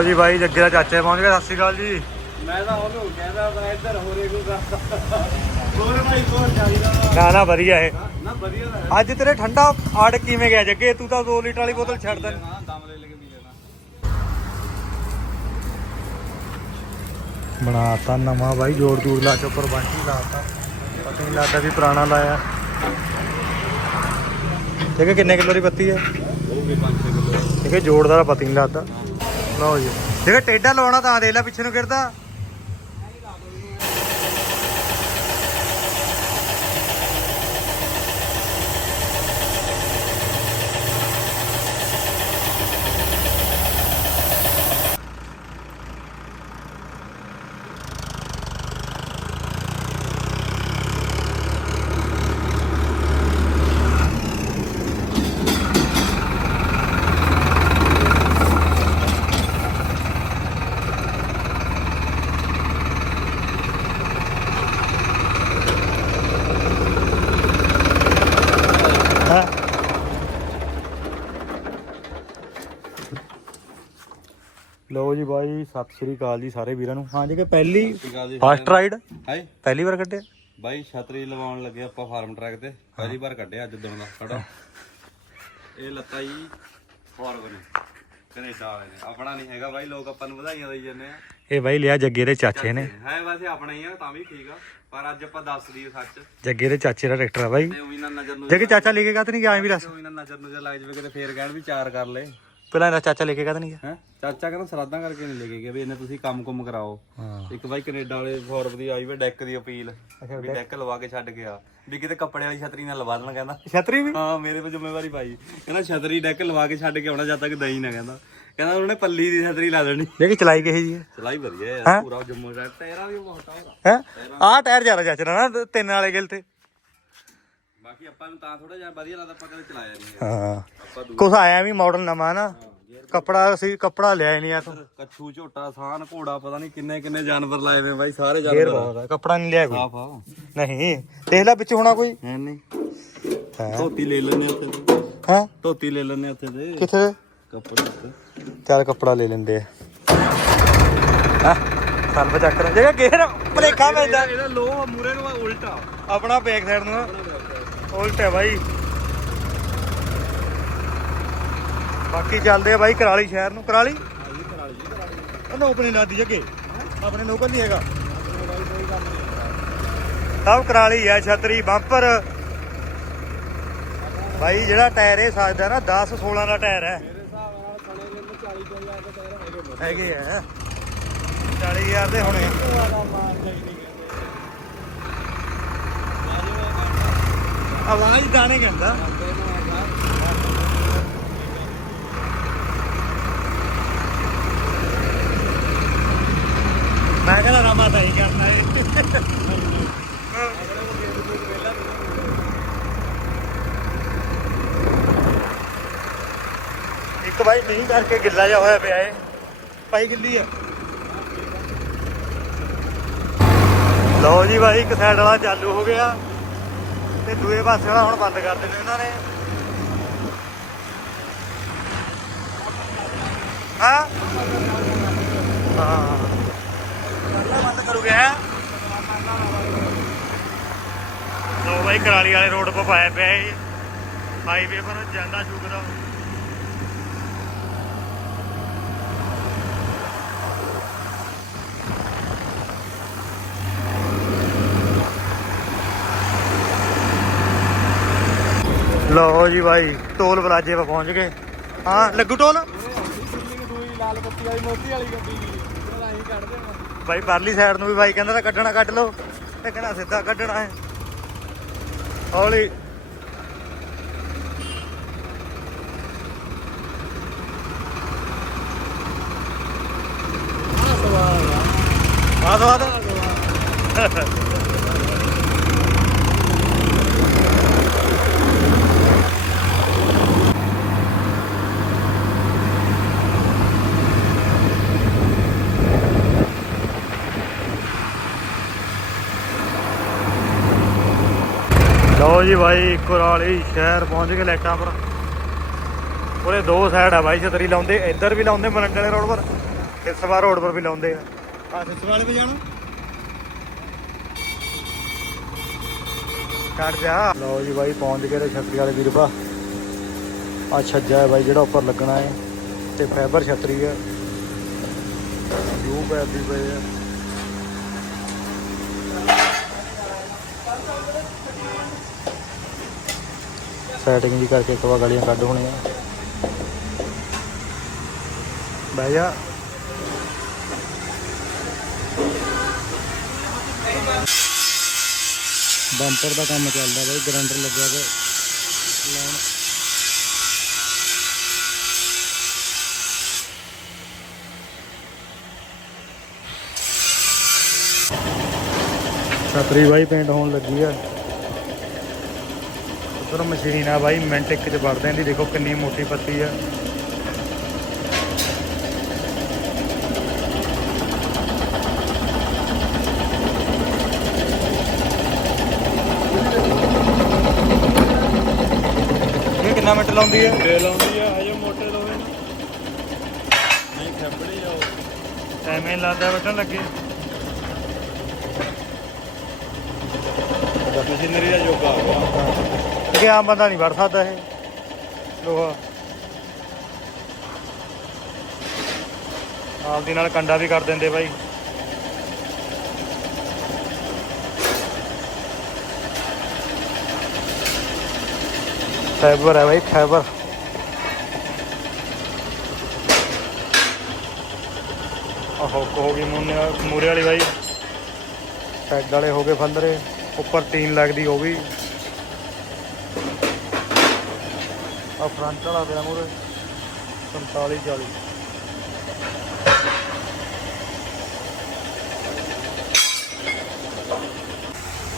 ਲਓ ਜੀ ਬਾਈ ਜੱਗੇ ਦਾ ਚਾਚੇ ਪਹੁੰਚ ਗਏ ਸਤਿ ਸ਼੍ਰੀ ਅਕਾਲ ਜੀ। ਮੈਂ ਤਾਂ ਉਹਨੂੰ ਕਹਿੰਦਾ ਮੈਂ ਇੱਧਰ ਹੋਰੇ ਕੋ ਕਰਦਾ ਹੋਰ ਭਾਈ ਕੋਲ ਚਾਹੀਦਾ। ਨਾ ਨਾ ਵਧੀਆ ਇਹ। ਨਾ ਵਧੀਆ ਹੈ। ਅੱਜ ਤੇਰੇ ਠੰਡਾ ਆੜ ਕਿਵੇਂ ਗਿਆ ਜੱਗੇ? ਤੂੰ ਤਾਂ 2 ਲੀਟਰ ਵਾਲੀ ਬੋਤਲ ਛੱਡ ਦੇ। ਹਾਂ ਦਮ ਲੈ ਲੈ ਕੇ ਪੀ ਲੈਣਾ ਬਣਾਤਾ ਨਵਾਂ ਬਾਈ ਜੋੜ ਜੂੜ ਲਾ ਕੇ ਉੱਪਰ ਬਾਂਟੀ ਲਾਤਾ। ਪਤਾ ਨਹੀਂ ਲੱਗਦਾ ਵੀ ਪੁਰਾਣਾ ਲਾਇਆ। ਦੇਖੇ ਕਿੰਨੇ ਕਿਲੋ ਦੀ ਪੱਤੀ ਹੈ। ਉਹ ਵੀ 5 ਕਿਲੋ। ਦੇਖੇ ਜੋੜ ਦਾ ਪਤਾ ਨਹੀਂ ਲੱਗਦਾ। ਲਓ ਜੀ। ਦੇਖੇ ਟੇਡਾ ਲਵਾਉਣਾ ਤਾਂ ਦੇ ਲੈ ਪਿੱਛੇ ਨੂੰ ਗਿਰਦਾ। ਬਾਈ ਸਤਿ ਸ਼੍ਰੀ ਅਕਾਲ ਜੀ ਸਾਰੇ ਵੀਰਾਂ ਨੂੰ। ਹਾਂ ਜੀ ਕਿ ਪਹਿਲੀ ਫਸਟ ਰਾਈਡ ਹਾਈ ਪਹਿਲੀ ਵਾਰ ਕੱਢਿਆ? ਬਾਈ ਛਤਰੀ ਲਵਾਉਣ ਲੱਗੇ ਆਪਾਂ ਫਾਰਮ ਟਰੈਕ ਤੇ। ਪਹਿਲੀ ਵਾਰ ਕੱਢਿਆ ਅੱਜ ਦਿਨ ਦਾ ਖੜਾ ਇਹ ਲੱਤਾ ਜੀ ਫੋਰਵਨ ਕੈਨੇਡਾ ਵਾਲੇ ਨੇ। ਆਪਣਾ ਨਹੀਂ ਹੈਗਾ ਬਾਈ ਲੋਕ ਆਪਾਂ ਨੂੰ ਵਧਾਈਆਂ ਦੇਈ ਜਾਂਦੇ ਆ। ਇਹ ਬਾਈ ਲਿਆ ਜੱਗੇ ਦੇ ਚਾਚੇ ਨੇ। ਹੈ ਵੈਸੇ ਆਪਣਾ ਹੀ ਆ ਤਾਂ ਵੀ ਠੀਕ ਆ। ਪਰ ਅੱਜ ਆਪਾਂ ਦੱਸ ਦਈਏ ਸੱਚ। ਜੱਗੇ ਦੇ ਚਾਚੇ ਦਾ ਟਰੈਕਟਰ ਆ ਬਾਈ। ਤੇ ਉਹੀ ਨਾ ਨਜ਼ਰ ਨੂੰ ਜੱਗੇ ਚਾਚਾ ਲੈ ਕੇ ਕਾਤ ਨਹੀਂ ਗਿਆ ਐਂ ਵੀ ਦੱਸ। ਉਹੀ ਨਾ ਨਜ਼ਰ ਨੂੰ ਲੱਗ ਜਵੇ ਕਿਤੇ ਫੇਰ ਕਹਿਣ ਵੀ ਚਾਰ ਕਰ ਲੈ ਪਹਿਲਾਂ ਇਹਦਾ ਚਾਚਾ ਲੈ ਕੇ ਕਾਤ ਨਹੀਂ ਗਿਆ ਹੈ? ਚਾਚਾ ਕਹਿੰਦਾ ਸਰਾਦਾਂ ਕਰਕੇ ਨਹੀਂ ਲੈ ਕੇ ਗਿਆ ਵੀ ਇਹਨੇ ਤੁਸੀਂ ਕੰਮ ਕੁਮ ਕਰਾਓ। ਹਾਂ। ਇੱਕ ਬਾਈ ਕੈਨੇਡਾ ਵਾਲੇ ਫੋਰਮ ਦੀ ਆਈ ਵੇ ਡੈਕ ਦੀ ਅਪੀਲ ਵੀ ਡੈਕ। ਲਵਾ ਕੇ ਛੱਡ ਗਿਆ ਵੀ ਕਿਤੇ ਕੱਪੜੇ ਵਾਲੀ ਛਤਰੀ ਨਾਲ ਲਵਾ ਦੇਣਾ ਕਹਿੰਦਾ। ਛਤਰੀ ਵੀ? ਹਾਂ ਮੇਰੇ ਤੇ ਜ਼ਿੰਮੇਵਾਰੀ ਪਾਈ ਕਹਿੰਦਾ ਛਤਰੀ ਡੈਕ ਲਵਾ ਕੇ ਛੱਡ ਕੇ ਆਉਣਾ ਜਦ ਤੱਕ ਦਈ ਨਾ ਕਹਿੰਦਾ। ਕਹਿੰਦਾ ਉਹਨੇ ਪੱਲੀ ਦੀ ਛਤਰੀ ਲਾ ਦੇਣੀ। ਜੱਗੇ ਚਲਾਈ ਕਿਹੇ ਜੀ ਚਲਾਈ ਵਧੀਆ ਯਾਰ ਪੂਰਾ ਜੰਮੂ ਟਾਇਰਾਂ ਵੀ ਬਹੁਤ ਆ। ਉਹਦਾ ਹੈ? ਆਹ ਟਾਇਰ ਜ਼ਿਆਦਾ ਚਾਚਾ ਨਾ ਤਿੰਨ ਵਾਲੇ ਗਿਲ ਤੇ। ਬਾਕੀ ਆਪਾਂ ਨੂੰ ਤਾਂ ਥੋੜਾ ਜਿਹਾ ਵਧੀਆ ਲੱਗਦਾ ਆਪਾਂ ਕਦੇ ਚਲਾਇਆ ਨਹੀਂ ਹੈ ਹਾਂ। ਆਪਾਂ ਦੂ ਕੁਛ ਆਇਆ ਵੀ ਮਾਡਲ ਨਵਾਂ ਨਾ ਕੱਪੜਾ ਸੀ ਕੱਪੜਾ ਲਿਆ ਹੀ ਨਹੀਂ ਆ ਤੂੰ। ਕੱਛੂ ਝੋਟਾ ਸਾਨ ਘੋੜਾ ਪਤਾ ਨਹੀਂ ਕਿੰਨੇ ਕਿੰਨੇ ਜਾਨਵਰ ਲਾਏ ਵੇ ਬਾਈ ਸਾਰੇ ਫੇਰ ਜਾਨਵਰ ਬਹੁਤ ਆ ਕੱਪੜਾ ਨਹੀਂ ਲਿਆ ਕੋਈ। ਆ ਨਹੀਂ ਦੇਖ ਲੈ ਵਿੱਚ ਹੋਣਾ ਕੋਈ। ਨਹੀਂ। ਹੈ। ਧੋਤੀ ਲੈ ਲੈਣੇ ਉੱਥੇ ਤੇ। ਹੈ? ਧੋਤੀ ਲੈ ਲੈਣੇ ਉੱਥੇ ਤੇ। ਕਿੱਥੇ ਕੱਪੜੇ ਉੱਤੇ ਚੱਲ ਕੱਪੜਾ ਲੈ ਲੈਂਦੇ ਆ। ਹਾਂ ਸਲਵ ਚੱਕ ਰ ਜਗਾ ਗੇਰ ਭਲੇਖਾ ਪੈਂਦਾ। ਇਹਦਾ ਲੋ ਮੂਰੇ ਨੂੰ ਉਲਟਾ। ਆਪਣਾ ਬੈਕ ਸਾਈਡ ਨੂੰ। ਉਲਟ ਹੈ ਬਾਈ। ਬਾਕੀ ਚੱਲਦੇ ਆ ਬਾਈ ਕਰਾਲੀ ਸ਼ਹਿਰ ਨੂੰ। ਕਰਾਲੀ? ਉਹ ਨੋਕਣੀ ਲਾਦੀ ਜੱਗੇ। ਆਪਣੇ ਨੋਕਲ ਨਹੀਂ ਹੈਗਾ। ਸਭ ਕਰਾਲੀ ਹੈ ਛਤਰੀ, ਬੰਪਰ। ਬਾਈ ਜਿਹੜਾ ਟਾਇਰ ਇਹ ਸਜਦਾ ਨਾ 10 16 ਦਾ ਟਾਇਰ ਹੈ। ਮੇਰੇ ਹਿਸਾਬ ਨਾਲ ਸਣੇ ਮੈਨੂੰ 40 50 ਦੇ ਟਾਇਰ ਹੈਗੇ ਹੈਗੇ ਆ। 40000 ਦੇ ਹੋਣੇ ਆਵਾਜ਼ ਗਾਣੇ ਕਹਿੰਦਾ। ਮੈਂ ਕਹਿੰਦਾ ਰਾਮਾ ਤਾਂ ਹੀ ਕਰਨਾ ਹੈ ਇੱਕ ਭਾਈ ਨਹੀਂ ਕਰਕੇ ਗਿੱਲਾ ਜਿਹਾ ਹੋਇਆ ਪਿਆ ਏ ਪਾਈ ਗਿੱਲੀ ਆ। ਲਓ ਜੀ ਭਾਈ ਇੱਕ ਸਾਈਡ ਵਾਲਾ ਚਾਲੂ ਹੋ ਗਿਆ। ਤੇ ਦੂਏ ਪਾਸੇ ਵਾਲਾ ਹੁਣ ਬੰਦ ਕਰ ਦੇਣਾ ਇਹਨਾਂ ਨੇ। ਹਾਂ? ਹਾਂ। ਬੰਦ ਕਰੂਗੇ, ਹੈ? ਲੋ ਬਾਈ, ਕਰਾਲੀ ਵਾਲੇ ਰੋਡ 'ਤੇ ਪਾਇਆ ਪਿਆ ਇਹ। ਹਾਈਵੇ ਪਰ ਜਾਂਦਾ ਚੁੱਕਦਾ। ਲਓ ਜੀ ਬਾਈ ਟੋਲ ਬਲਾਜੇ 'ਤੇ ਪਹੁੰਚ ਗਏ। ਹਾਂ ਲੱਗੂ ਟੋਲ ਦੂਈ ਲਾਲ ਬੱਤੀ ਵਾਲੀ ਮੋਤੀ ਵਾਲੀ ਗੱਡੀ ਜਿਹੜਾ ਅਸੀਂ ਕੱਢ ਦੇਣਾ ਬਾਈ ਪਰਲੀ ਸਾਈਡ ਨੂੰ ਵੀ ਬਾਈ ਕਹਿੰਦਾ ਤਾਂ ਕੱਢਣਾ ਕੱਢ ਲਓ ਤੇ ਕਹਿੰਦਾ ਸਿੱਧਾ ਕੱਢਣਾ ਹੈ। ਹੌਲੀ। ਆ। ਸਵਾਦ ਲਓ ਜੀ ਬਾਈ ਕੁਰਾਲੀ ਸ਼ਹਿਰ ਪਹੁੰਚ ਗਏ ਲਾਈਟਾਂ ਪਰ। ਉਹਦੇ ਦੋ ਸਾਈਡ ਆ ਬਾਈ ਛਤਰੀ ਲਾਉਂਦੇ ਇੱਧਰ ਵੀ ਲਾਉਂਦੇ ਮਰੰਡੇ ਵਾਲੇ ਰੋਡ ਪਰ ਸਿਸਵਾ ਰੋਡ ਪਰ ਵੀ ਲਾਉਂਦੇ ਆ। ਆ ਸਿਸਵਾ ਵਾਲੇ ਵੀ ਜਾਣਾ। ਕੱਟ ਜਾ। ਲਓ ਜੀ ਬਾਈ ਪਹੁੰਚ ਗਏ ਤੇ ਛਤਰੀ ਵਾਲੇ ਵੀਰ ਭਾ। ਆ ਛੱਜਾ ਹੈ ਬਾਈ ਜਿਹੜਾ ਉੱਪਰ ਲੱਗਣਾ ਹੈ। ਤੇ ਫਾਈਬਰ ਛਤਰੀ ਹੈ। ਜੂ ਪੈ ਵੀ ਪਏ ਆ। ਸੈਟਿੰਗ ਵੀ ਕਰਕੇ ਇੱਕ ਵਾਰ ਗਲੀਆਂ ਕੱਢ ਹੋਣੀਆਂ। ਬਹਿ ਜਾ। ਬੰਪਰ ਦਾ ਕੰਮ ਚੱਲਦਾ ਬਾਈ, ਗਰੰਡਰ ਲੱਗਿਆ ਤੇ ਲਾਉਣ। ਛਤਰੀ ਬਾਈ ਪੇਂਟ ਹੋਣ ਲੱਗੀ ਆ। ਉਧਰ ਮਸ਼ੀਨ ਆ ਬਾਈ ਮਿੰਟ ਇੱਕ ਚ ਵੜ ਦਿੰਦੀ ਦੇਖੋ ਕਿੰਨੀ ਮੋਟੀ ਪੱਤੀ ਆ। ਇਹ ਕਿੰਨਾ ਮਿੰਟ ਲਾਉਂਦੀ ਹੈ ਤੇ ਲਾਉਂਦੀ ਆ ਹਜੇ ਮੋਟੇ ਲੋਵੇ ਨਹੀਂ ਆ ਉਹ। ਐਵੇਂ ਲਾਦਾ ਬਟਨ ਲੱਗੇ। ਮਸ਼ੀਨਰੀ ਦਾ ਯੋਗਾ ਆ ਕਿ ਆਮ ਬੰਦਾ ਨਹੀਂ ਵੜ ਸਕਦਾ ਇਹ। ਲੋਹਾ। ਆਪ ਦੀ ਨਾਲ ਕੰਡਾ ਵੀ ਕਰ ਦਿੰਦੇ ਬਾਈ। ਫਾਈਬਰ ਹੈ ਬਾਈ, ਫਾਈਬਰ। ਆਹੋ ਹੋ ਗਈ ਮੂਨੇ ਮੂਰੇ ਵਾਲੀ ਬਾਈ। ਪੈਡ ਵਾਲੇ ਹੋ ਗਏ ਫੰਦਰੇ। ਉੱਪਰ ਟੀਨ ਲੱਗਦੀ ਉਹ ਵੀ। ਆ ਫਰੰਟ ਵਾਲਾ ਪਿਆ ਮੂਰੇ 45 40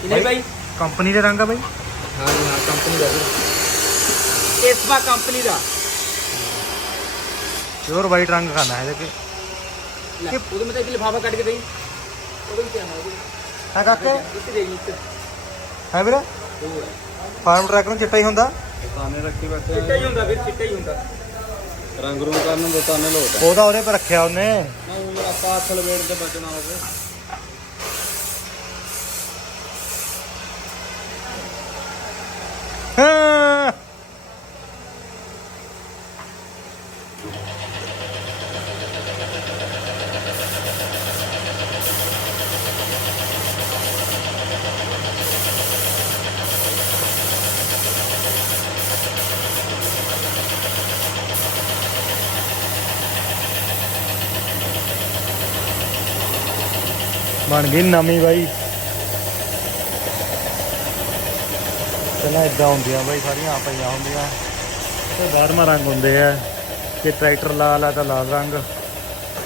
ਨਹੀਂ ਭਾਈ ਕੰਪਨੀ ਦੇ ਰੰਗ ਆ ਬਾਈ। ਹਾਂ ਜੀ ਹਾਂ ਕੰਪਨੀ ਦਾ ਇਸਵਾ ਕੰਪਨੀ ਦਾ। ਪਿਓਰ ਵਾਈਟ ਰੰਗ ਖਾਣਾ ਹੈ ਕਿ ਲੈ ਉਹਦੇ ਮਤੇ ਇੱਕ ਲਿਫਾਫਾ ਕੱਢ ਕੇ ਦੇਈ। ਉਹਦੇ ਵਿੱਚ ਆਣਾ ਉਹਦੇ ਹੈ ਕਾਕੇ ਹੈ ਵੀਰੇ? ਫਾਰਮ ਟਰੈਕ ਨੂੰ ਚਿੱਟਾ ਹੀ ਹੁੰਦਾ। ਤਾਨੇ ਰੱਖੀ ਬੈਠੇ ਚਿੱਟਾ ਹੀ ਹੁੰਦਾ ਫਿਰ ਚਿੱਟਾ ਹੀ ਹੁੰਦਾ। ਰੰਗ ਕਰਨ ਨੂੰ ਤਾਨੇ ਲੋਟ ਉਹਦਾ ਉਹਦੇ ਪਰ ਰੱਖਿਆ ਉਹਨੇ। ਨਾ ਉਹ ਆਪਾਂ ਹੱਥ ਲਵੇੜ ਤੇ ਬਚਣਾ ਹੋਵੇ। ਹਾਂ। ਬਣ ਗਈ ਨਵੀਂ ਬਾਈ। ਪਹਿਲਾਂ ਇਦਾਂ ਹੁੰਦੀਆਂ ਬਾਈ, ਸਾਰੀਆਂ ਪਈਆਂ ਹੁੰਦੀਆਂ। ਤੇ ਬਾਰਮਾ ਰੰਗ ਹੁੰਦੇ ਆ। ਕਿ ਟਰੈਕਟਰ ਲਾਲ ਆ ਤਾਂ ਲਾਲ ਰੰਗ।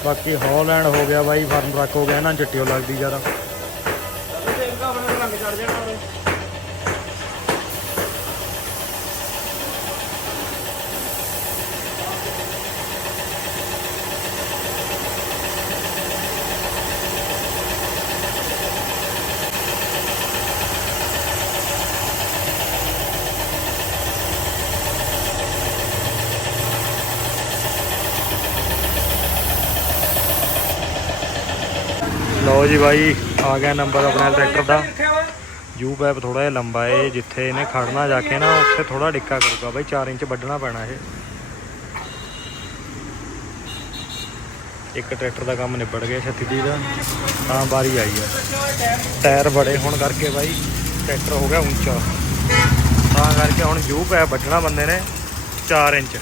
ਬਾਕੀ ਹੌਲੈਂਡ ਹੋ ਗਿਆ ਬਾਈ ਫਰਨ ਟਰੱਕ ਹੋ ਗਿਆ ਨਾ ਨੂੰ ਲੱਗਦੀ ਜ਼ਿਆਦਾ ਤੇ ਇਹਦਾ ਆਪਣੇ ਰੰਗ ਚੜ ਜਾਣਾ ਉਹਦੇ ਲਓ ਜੀ ਬਾਈ, ਆ ਗਿਆ ਨੰਬਰ ਆਪਣੇ ਟਰੈਕਟਰ ਦਾ। ਯੂ ਪੈਪ ਥੋੜਾ ਜਿਹਾ ਲੰਬਾ ਏ, ਜਿੱਥੇ ਇਹਨੇ ਖੜਨਾ ਜਾ ਕੇ ਨਾ, ਉੱਥੇ ਥੋੜਾ ਡਿੱਕਾ ਕਰੂਗਾ ਬਾਈ 4 ਇੰਚ ਵੱਢਣਾ ਪੈਣਾ ਇਹ। ਇੱਕ ਟਰੈਕਟਰ ਦਾ ਕੰਮ ਨਿਬੜ ਗਿਆ 36 ਦੀ ਦਾ ਤਾਂ ਵਾਰੀ ਆਈ ਆ। ਟਾਇਰ ਬੜੇ ਹੋਣ ਕਰਕੇ ਬਾਈ ਟਰੈਕਟਰ ਹੋ ਗਿਆ ਉੱਚਾ। ਤਾਂ ਕਰਕੇ ਹੁਣ ਯੂ ਪੈਪ ਵੱਢਣਾ ਬੰਦੇ ਨੇ 4 ਇੰਚ।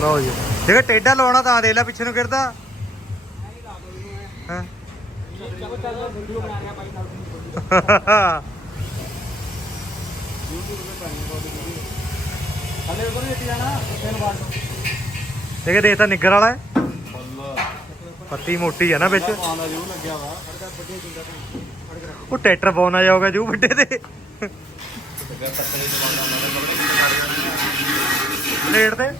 ਲਓ ਜੀ। ਦੇਖ ਟੇਡਾ ਲਾਉਣਾ ਤਾਂ ਦੇ ਲੈ ਪਿੱਛੇ ਨੂੰ ਗਿਰਦਾ। ਹਾਂ? ਹਲੇ ਉਧਰ ਨਹੀਂ ਜਾਣਾ ਤਿੰਨ ਵਾਰ ਦੇਖ ਦੇਖ ਤਾਂ ਨਿੱਗਰ ਵਾਲਾ ਹੈ। ਪੱਤੀ ਮੋਟੀ ਆ ਨਾ ਵਿੱਚ। ਆਉਂਦਾ ਜੂ ਉਹ ਟਰੈਕਟਰ ਪਾਉਣਾ ਜਾਊਗਾ ਜੂ ਵੱਡੇ ਤੇ। ਪਲੇਟ ਤੇ।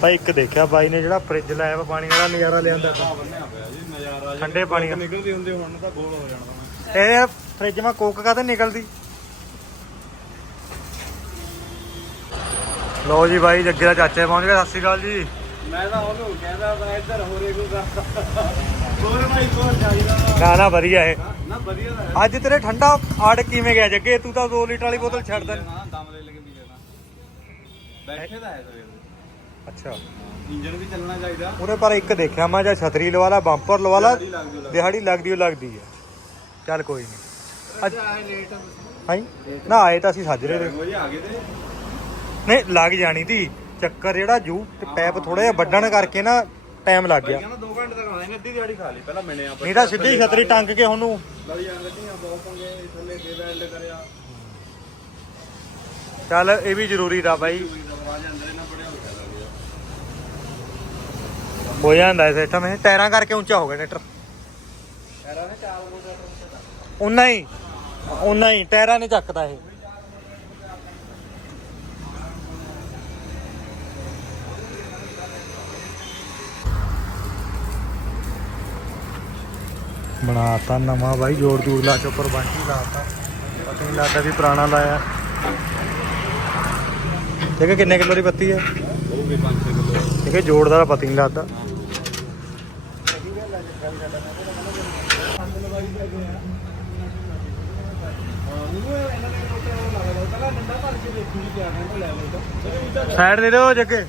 ਭਾਈ ਇੱਕ ਦੇਖਿਆ ਬਾਈ ਨੇ ਜਿਹੜਾ ਫ੍ਰਿਜ ਲਾਇਆ ਵਾ ਪਾਣੀ ਵਾਲਾ ਨਜ਼ਾਰਾ ਲਿਆਂਦਾ। ਤਾ। ਬੰਨਿਆ ਪਿਆ ਜੀ ਨਜ਼ਾਰਾ ਜੀ। ਠੰਡੇ ਪਾਣੀ ਦਾ। ਨਿਕਲਦੀ ਹੁੰਦੀ ਹੁਣ ਤਾਂ ਗੋਲ ਹੋ ਜਾਣਾ ਮੈਂ ਇਹ ਫ੍ਰਿਜ ਮਾ ਕੋਕ ਕਾਤੇ ਨਿਕਲਦੀ? ਲਓ ਜੀ ਬਾਈ ਜੱਗੇ ਦਾ ਚਾਚਾ ਪਹੁੰਚ ਗਿਆ ਸਤਿ ਸ਼੍ਰੀ ਅਕਾਲ ਜੀ। ਮੈਂ ਤਾਂ ਉਹਨੂੰ ਕਹਿੰਦਾ ਮੈਂ ਇੱਧਰ ਹੋਰੇ ਕੋਈ ਕਰਦਾ ਹੋਰ ਭਾਈ ਕੋਲ ਵਾ। ਨਾ ਨਾ ਵਧੀਆ ਇਹ। ਨਾ ਵਧੀਆ ਦਾ ਹੈ। ਅੱਜ ਤੇਰੇ ਠੰਡਾ ਆੜ ਕਿਵੇਂ ਗਿਆ ਜੱਗੇ? ਤੂੰ ਤਾਂ 2 ਲੀਟਰ ਵਾਲੀ ਬੋਤਲ ਛੱਡ ਦੇ ਹਾਂ ਬੈਠੇ ਦਾ ਹੈ ਸਵੇਰ ਦੇ। ਅੱਛਾ। ਇੰਜਨ ਵੀ ਚੱਲਣਾ ਚਾਹੀਦਾ। ਉਹਨੇ ਪਰ ਇੱਕ ਦੇਖਿਆ ਮੈਂ ਜਾਂ ਛਤਰੀ ਲਵਾ ਲਾ ਬੰਪਰ ਲਵਾ ਲਾ ਦਿਹਾੜੀ ਲੱਗ ਜੂ ਦਿਹਾੜੀ ਲੱਗਦੀ ਉਹ ਲੱਗਦੀ ਹੈ। ਚੱਲ ਕੋਈ ਨਹੀਂ। ਅੱਜ ਆਏ ਲੇਟ ਹਾਂਜੀ ਨਾ ਆਏ ਤਾਂ ਅਸੀਂ ਸਾਜਰੇ ਦੇ ਉਹ ਜੀ ਆ ਗਏ ਤੇ। ਨਹੀਂ ਲੱਗ ਜਾਣੀ ਤੀ ਚੱਕਰ ਜਿਹੜਾ ਜੂ ਤੇ ਪੈਪ ਥੋੜਾ ਜਿਹਾ ਵੱਢਣ ਕਰਕੇ ਨਾ ਟਾਈਮ ਲੱਗ ਗਿਆ। ਕਹਿੰਦਾ 2 ਘੰਟੇ ਤੱਕ ਆਏ ਨੇ ਅੱਧੀ ਦਿਹਾੜੀ ਖਾ ਲਈ। ਪਹਿਲਾਂ ਮਿਲੇ ਆਪਾਂ। ਨਹੀਂ ਤਾਂ ਸਿੱਧੀ ਛਤਰੀ ਟੰਗ ਕੇ ਉਹਨੂੰ। ਲੜੀ ਜਾਂਦੇ ਧੀਆਂ ਬਹੁਤ ਪੰਗੇ ਥੱਲੇ ਦੇ ਵੈਲਡ ਕਰਿਆ। ਚੱਲ ਇਹ ਵੀ ਜ਼ਰੂਰੀ ਦਾ ਬਾਈ। ਦਵਾ ਜਾਂਦੇ ਹੋ ਹੋ ਸਿਸਟਮ ਇਹ ਟਾਇਰਾਂ ਕਰਕੇ ਉੱਚਾ ਹੋ ਗਿਆ ਟਰੈਕਟਰ। ਐਰਾ ਨੇ ਚਾਰ ਮੋਟਰ ਉਨਾ ਹੀ ਉਨਾ ਹੀ ਟਾਇਰਾਂ ਨੇ ਚੱਕਦਾ ਇਹ। ਬਣਾਤਾ ਨਵਾਂ ਬਾਈ ਜੋੜ ਜੂੜ ਲਾ ਕੇ ਉੱਪਰ ਬਾਂਟੀ ਲਾਤਾ। ਪਤਾ ਨਹੀਂ ਲੱਗਦਾ ਵੀ ਪੁਰਾਣਾ ਲਾਇਆ। ਦੇਖ ਕਿੰਨੇ ਕਿਲੋ ਦੀ ਪੱਤੀ ਹੈ ਉਹ ਵੀ 5 ਕਿਲੋ ਠੀਕ ਹੈ ਜੋੜ ਦਾ ਤਾਂ ਪਤਾ ਨਹੀਂ ਲੱਗਦਾ ਸਾਈਡ ਦੇ ਦਿਓ ਜੱਗੇ।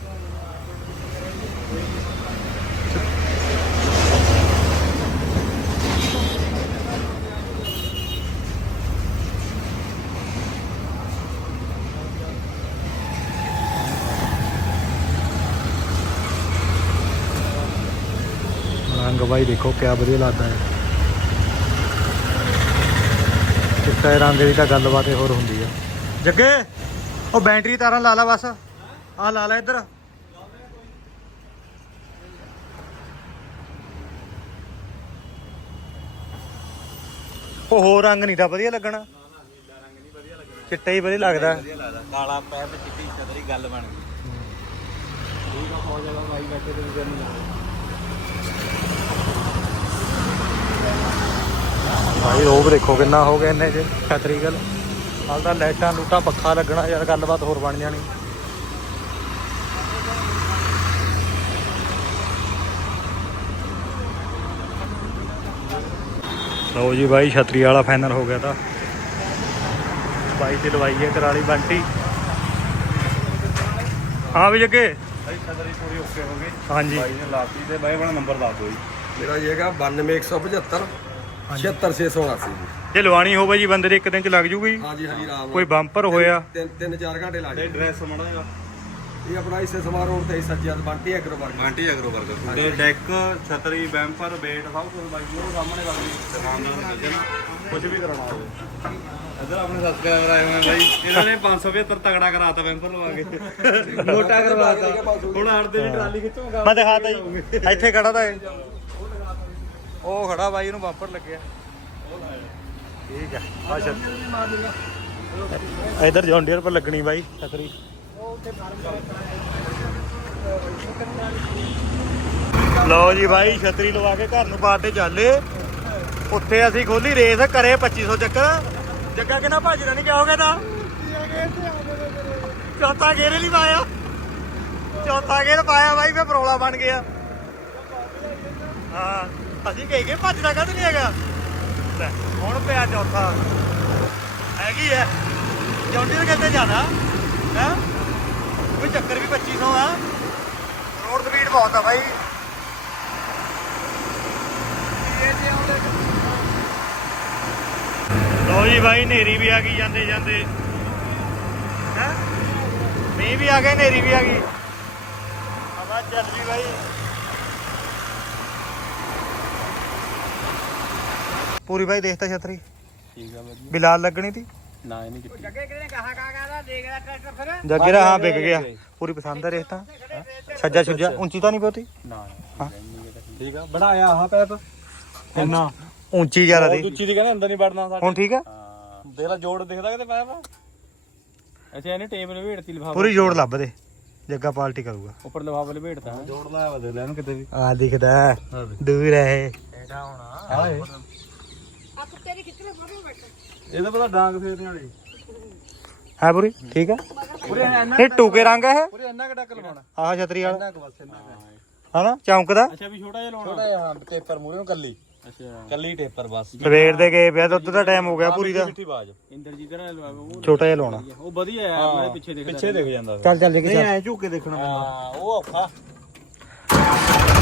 ਰੰਗ ਬਾਈ ਦੇਖੋ ਕਿਆ ਵਧੀਆ ਲੱਗਦਾ ਹੈ। ਚਿੱਟੇ ਰੰਗ ਦੀ ਤਾਂ ਗੱਲਬਾਤ ਹੀ ਹੋਰ ਹੁੰਦੀ ਆ। ਜੱਗੇ ਉਹ ਬੈਟਰੀ ਤਾਰਾਂ ਲਾ ਲਾ ਬਸ। ਆ ਲਾ ਲਾ ਇੱਧਰ। ਉਹ ਹੋਰ ਰੰਗ ਨਹੀਂ ਤਾਂ ਵਧੀਆ ਲੱਗਣਾ। ਚਿੱਟਾ ਹੀ ਵਧੀਆ ਲੱਗਦਾ। ਕਾਲਾ ਪੈਪ ਚਿੱਟੀ ਛਤਰੀ ਗੱਲ ਬਣ ਗਈ। ਠੀਕ ਆ ਹੋ ਜਾਗਾ ਭਾਈ ਬੈਠੇ ਤੇ ਵੀ ਨਹੀਂ ਭਾਈ, ਰੋਬ ਦੇਖੋ ਕਿੰਨਾ ਹੋ ਗਿਆ ਇੰਨੇ ਚ, ਛਤਰੀ ਗੱਲ। ਹਾਲ ਤਾਂ ਲਾਈਟਾਂ, ਲੂਟਾਂ, ਪੱਖਾ ਲੱਗਣਾ, ਯਾਰ ਗੱਲਬਾਤ ਹੋਰ ਬਣ ਜਾਣੀ। ਲਓ ਜੀ ਬਾਈ, ਛਤਰੀ ਵਾਲਾ ਫਾਈਨਲ ਹੋ ਗਿਆ ਤਾਂ। ਬਾਈ ਤੇ ਲਵਾਈ ਹੈ, ਕਰਾਲੀ ਬੰਟੀ। ਆ ਵੀ ਜੱਗੇ। ਭਾਈ ਛਤਰੀ ਪੂਰੀ ਓਕੇ ਹੋ ਗਈ। ਹਾਂਜੀ। ਭਾਈ ਨੇ ਲਾਤੀ ਤੇ ਬਾਈ ਆਪਣਾ ਨੰਬਰ ਦੱਸ ਦਿਓ ਜੀ। ਮੇਰਾ ਇਹ ਹੈਗਾ 92175 76679 ਜੀ। ਜੇ ਲਵਾਣੀ ਹੋਵੇ ਜੀ ਬੰਦੇ ਦੇ ਇੱਕ ਦਿਨ ਚ ਲੱਗ ਜੂਗੀ। ਹਾਂਜੀ ਹਾਂਜੀ ਰਾਮ ਕੋਈ ਬੰਪਰ ਹੋਇਆ। ਤਿੰਨ ਤਿੰਨ ਚਾਰ ਘੰਟੇ ਲੱਗ ਤੇ ਗਏ ਡਰੈਸ ਮੜਾਗਾ ਇਹ ਆਪਣਾ ਇਸੇ ਸਮਾਰ ਰੋਡ ਤੇ ਸੱਜਿਆ ਬੰਟੀ ਐਗਰੋ ਵਰਗ ਆਂਟੀ ਐਗਰੋ ਵਰਕਰ ਤੇ ਡੈਕ ਛਤਰੀ ਬੈਂਪਰ ਵੇਟ ਸਭ ਕੁਝ ਬਾਈ ਉਹ ਸਾਹਮਣੇ ਕਰ ਲਈ। ਦੁਕਾਨਦਾਰ ਨੂੰ ਮਿਲ ਜਾਣਾ। ਕੁਝ ਵੀ ਕਰਾਉਣਾ ਹੋਵੇ। ਇੱਧਰ ਆਪਣੇ ਸਬਸਕ੍ਰਾਈਬਰ ਆਏ ਹੋਏ ਆ ਬਾਈ। ਇਹਨਾਂ ਨੇ 575 ਤਗੜਾ ਕਰਾਤਾ ਬੈਂਪਰ ਲਵਾ ਕੇ। ਮੋਟਾ ਕਰਵਾਤਾ। ਹੁਣ ਹੜਦੇ ਦੀ ਟਰਾਲੀ ਖਿੱਚੋਗਾ ਮੈਂ ਦਿਖਾਤਾ ਜੀ। ਇੱਥੇ ਖੜਾ ਤਾਂ ਇਹ। ਉਹ ਖੜਾ ਬਾਈ ਇਹਨੂੰ ਬੰਪਰ ਲੱਗਿਆ। ਠੀਕ ਹੈ ਆ ਛਤਰੀ ਇਧਰ ਜੌਂਡੀਅਰ ਪਰ ਲੱਗਣੀ ਬਾਈ ਛਤਰੀ ਲਓ ਜੀ ਬਾਈ ਛਤਰੀ ਲਵਾ ਕੇ ਘਰ ਨੂੰ ਬਾਟੇ ਚੱਲੇ ਉੱਥੇ ਅਸੀਂ ਖੋਲੀ ਰੇਸ ਕਰੇ 2500 ਚੱਕਰ। ਜੱਗਾ ਕਿਨਾ ਭੱਜਦਾ ਨਹੀਂ ਕਿਆ ਹੋ ਤਾਂ? ਚੌਥਾ ਗੇਰ ਨਹੀਂ ਪਾਇਆ। ਚੌਥਾ ਗੇਰ ਪਾਇਆ ਬਾਈ ਫੇ ਪਰੋਲਾ ਬਣ ਗਿਆ। ਹਾਂ ਅਸੀਂ ਕਹੀ ਗਏ ਭੱਜਦਾ ਕਦ ਨਹੀਂ ਹੈਗਾ? ਲੈ, ਹੁਣ ਪਿਆ ਚੌਥਾ। ਹੈਗੀ ਹੈ ਜੌਂਡੀ ਦੇ ਕਹਿੰਦੇ ਜਾਣਾ? ਹੈ? ਕੋਈ ਚੱਕਰ ਵੀ 2500 ਆ। ਰੋਡ ਸਪੀਡ ਬਹੁਤ ਆ ਬਾਈ। ਲਓ ਜੀ ਬਾਈ ਨੇਰੀ ਵੀ ਆ ਗਈ ਜਾਂਦੇ ਜਾਂਦੇ। ਹੈ? ਮੀਂਹ ਵੀ ਆ ਗਿਆ ਨੇਰੀ ਵੀ ਆ ਗਈ। ਹਵਾ ਚੱਲ ਵੀ ਬਾਈ। ਪੂਰੀ ਬਾਈ ਦੇਖਤਾ ਛਤਰੀ। ਠੀਕ ਆ ਵਧੀਆ। ਵੀ ਲਾਲ ਲੱਗਣੀ ਤੀ। ਨਾ ਇਹ ਨਹੀਂ ਕੀਤੀ। ਜੱਗੇ ਕਿਹਨੇ ਕਹਾ ਕਹਾ ਕਹਾ ਦੇਖਦਾ ਟਰੈਕਟਰ ਫਿਰ। ਜੱਗੇਰਾ ਹਾਂ ਵਿਕ ਗਿਆ। ਪੂਰੀ ਪਸੰਦ ਆ ਰੇਸ ਤਾਂ। ਛੱਜਾ ਛੁੱਜਾ ਉੱਚੀ ਤਾਂ ਨਹੀਂ ਬਹੁਤੀ। ਨਾ। ਠੀਕ ਆ ਬਣਾਇਆ ਆਹ ਪੈਪ। ਇੰਨਾ। ਉੱਚੀ ਜ਼ਿਆਦਾ ਦੀ ਦੂਜੀ ਦੀ ਕਹਿੰਦੇ ਅੰਦਰ ਨਹੀਂ ਵੜਨਾ ਸਾਡੇ। ਹੁਣ ਠੀਕ ਆ? ਹਾਂ। ਦੇਖ ਲੈ ਜੋੜ ਦਿਖਦਾ ਕਿਤੇ ਪੈਪ ਅੱਛਾ ਇਹਨੇ ਟੇਪ ਲਵੇੜਤੀ ਲਿਫਾਫਾ ਪੂਰੀ ਜੋੜ ਲੱਭ ਦੇ। ਜੱਗਾ ਪਾਲਟੀ ਕਰੂਗਾ। ਉੱਪਰ ਲਿਫਾਫਾ ਲਵੇੜਤਾ ਜੋੜ ਲਾਇਆ ਵਾ ਦੇ ਲੈ ਇਹਨੂੰ ਕਿਤੇ ਵੀ। ਆ ਦਿਖਦਾ। ਹੈ। ਦੂਰ ਹੈ ਹਾਂ ਇਹ। ਕਿੱਥੇ ਫੋਟੋ ਬੈਠਾ। ਇਹਦਾ ਪਤਾ ਡਾਂਗ ਫੇਰਨੇ ਵਾਲੀ। ਹੈ ਪੂਰੀ ਠੀਕ ਆ? ਪੂਰੇ ਇੰਨਾ ਇਹ ਟੂਕੇ ਰੰਗ ਹੈ ਪੂਰੇ ਇੰਨਾ ਕਿ ਟੱਕ ਲਵਾਉਣਾ। ਆਹ ਛਤਰੀ ਵਾਲਾ। ਇੰਨਾ ਕੁ ਬਸ ਇੰਨਾ ਹਨਾ? ਚੌਂਕਦਾ ਅੱਛਾ ਵੀ ਛੋਟਾ ਜਿਹਾ ਲਾਉਣਾ। ਥੋੜਾ ਜਿਹਾ ਟੇਪਰ ਮੂਰੇ ਕੱਲੀ। ਅੱਛਾ। ਕੱਲੀ ਟੇਪਰ ਬਸ। ਸਵੇਰ ਦੇ ਗਏ ਪਿਆ ਦੁੱਧ ਦਾ ਟਾਈਮ ਹੋ ਗਿਆ ਪੂਰੀ ਦਾ। ਮਿੱਠੀ ਬਾਜ। ਇੰਦਰਜੀਤ ਦਾ ਲਵਾਇਆ ਉਹ ਛੋਟਾ ਜਿਹਾ ਲਾਉਣਾ। ਉਹ ਵਧੀਆ ਹੈ ਆਪਣੇ ਪਿੱਛੇ ਦੇਖਦਾ ਪਿੱਛੇ ਦਿਖ ਜਾਂਦਾ ਚੱਲ ਚੱਲ ਜੇ ਐ ਝੁੱਕ ਕੇ ਦੇਖਣਾ ਹਾਂ ਉਹ ਔਖਾ।